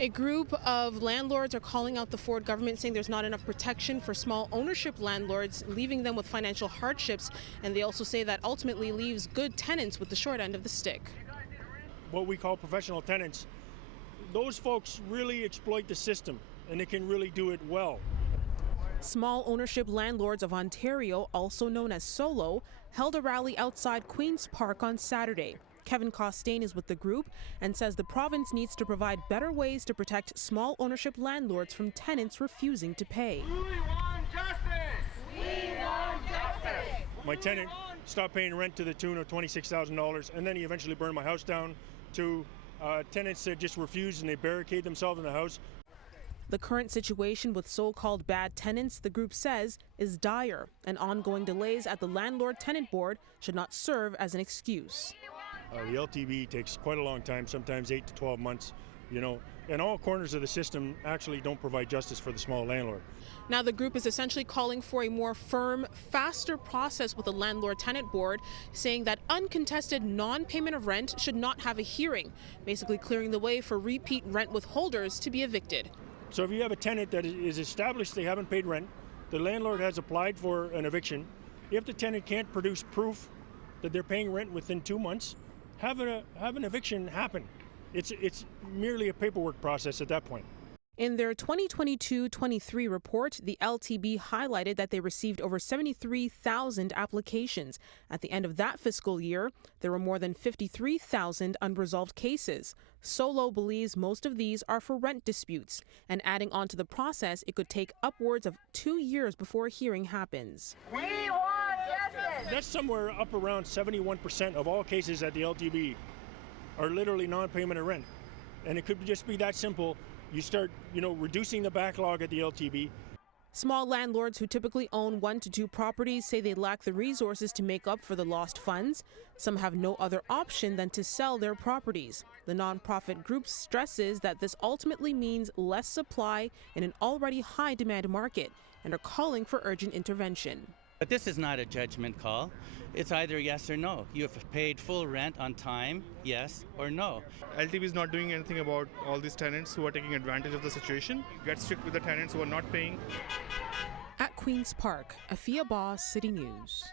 A group of landlords are calling out the Ford government, saying there's not enough protection for small ownership landlords, leaving them with financial hardships. And they also say that ultimately leaves good tenants with the short end of the stick. What we call professional tenants, those folks really exploit the system, and they can really do it well. Small ownership landlords of Ontario, also known as SOLO, held a rally outside Queen's Park on Saturday. Kevin Costain is with the group and says the province needs to provide better ways to protect small ownership landlords from tenants refusing to pay. We want justice! We want justice! My tenant stopped paying rent to the tune of $26,000, and then he eventually burned my house down. To tenants that just refused and they barricade themselves in the house. The current situation with so-called bad tenants, the group says, is dire, and ongoing delays at the Landlord-Tenant Board should not serve as an excuse. The LTB takes quite a long time, sometimes 8 to 12 months, and all corners of the system actually don't provide justice for the small landlord. Now the group is essentially calling for a more firm, faster process with the Landlord-Tenant Board, saying that uncontested non-payment of rent should not have a hearing, basically clearing the way for repeat rent withholders to be evicted. So if you have a tenant that is established they haven't paid rent, the landlord has applied for an eviction, if the tenant can't produce proof that they're paying rent within 2 months, have an eviction happen. It's merely a paperwork process at that point. In their 2022-23 report, the LTB highlighted that they received over 73,000 applications. At the end of that fiscal year, there were more than 53,000 unresolved cases. Solo believes most of these are for rent disputes, and adding on to the process, it could take upwards of 2 years before a hearing happens. We want justice! That's somewhere up around 71% of all cases at the LTB are literally non-payment of rent. And it could just be that simple. You start, reducing the backlog at the LTB. Small landlords who typically own 1 to 2 properties say they lack the resources to make up for the lost funds. Some have no other option than to sell their properties. The nonprofit group stresses that this ultimately means less supply in an already high demand market and are calling for urgent intervention. But this is not a judgment call. It's either yes or no. You have paid full rent on time, yes or no. LTB is not doing anything about all these tenants who are taking advantage of the situation. Get strict with the tenants who are not paying. At Queen's Park, Afua Baah, City News.